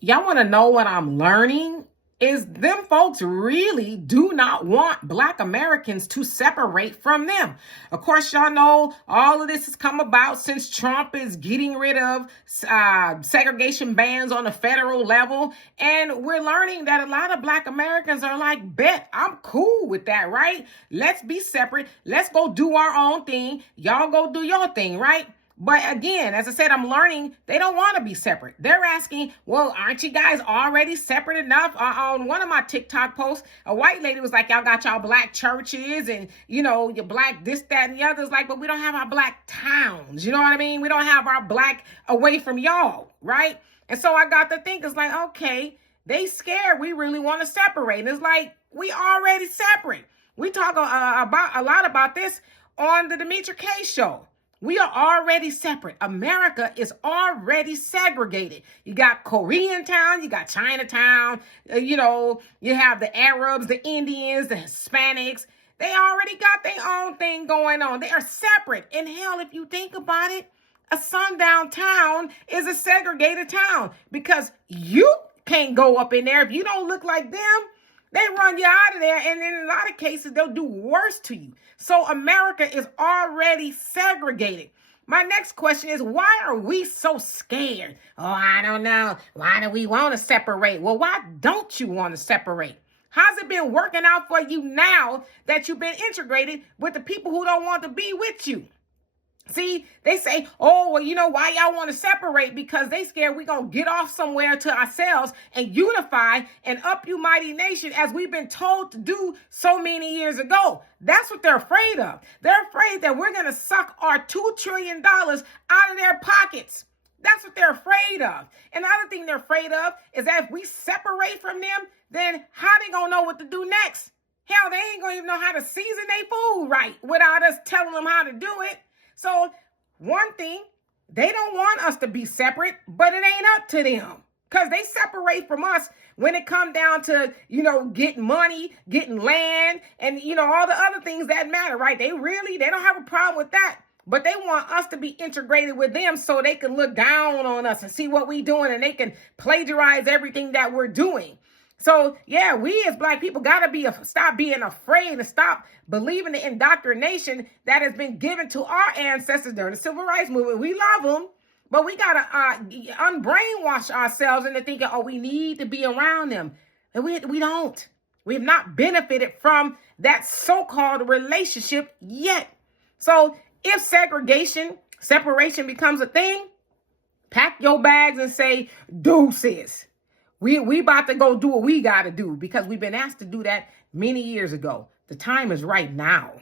Y'all want to know what I'm learning? Is them folks really do not want Black Americans to separate from them. Of course, y'all know all of this has come about since Trump is getting rid of segregation bans on the federal level. And we're learning that a lot of Black Americans are like, bet, I'm cool with that, right? Let's be separate. Let's go do our own thing. Y'all go do your thing, right? But again, as I said, I'm learning they don't want to be separate. They're asking, well, aren't you guys already separate enough? On one of my TikTok posts, a white lady was like, y'all got y'all Black churches and, your Black this, that, and the others. Like, but we don't have our Black towns. You know what I mean? We don't have our Black away from y'all, right? And so I got to think, it's like, okay, they scared we really want to separate. And it's like, we already separate. We talk about a lot about this on the Demetra Kaye show. We are already separate. America is already segregated. You got Korean town, you got Chinatown, you have the Arabs, the Indians, the Hispanics. They already got their own thing going on. They are separate. And hell, if you think about it, a sundown town is a segregated town because you can't go up in there if you don't look like them. They run you out of there, and in a lot of cases, they'll do worse to you. So America is already segregated. My next question is, why are we so scared? Oh, I don't know. Why do we want to separate? Well, why don't you want to separate? How's it been working out for you now that you've been integrated with the people who don't want to be with you? See, they say, oh, well, why y'all want to separate? Because they scared we're going to get off somewhere to ourselves and unify and up you mighty nation as we've been told to do so many years ago. That's what they're afraid of. They're afraid that we're going to suck our $2 trillion out of their pockets. That's what they're afraid of. And the other thing they're afraid of is that if we separate from them, then how they going to know what to do next? Hell, they ain't going to even know how to season their food right without us telling them how to do it. So one thing, they don't want us to be separate, but it ain't up to them because they separate from us when it comes down to, getting money, getting land, and, all the other things that matter, right? They don't have a problem with that, but they want us to be integrated with them so they can look down on us and see what we're doing and they can plagiarize everything that we're doing. So, yeah, we as Black people got to stop being afraid and stop believing the indoctrination that has been given to our ancestors during the Civil Rights Movement. We love them, but we got to unbrainwash ourselves into thinking, oh, we need to be around them. And we don't. We have not benefited from that so-called relationship yet. So if separation becomes a thing, pack your bags and say, deuces. We about to go do what we got to do because we've been asked to do that many years ago. The time is right now.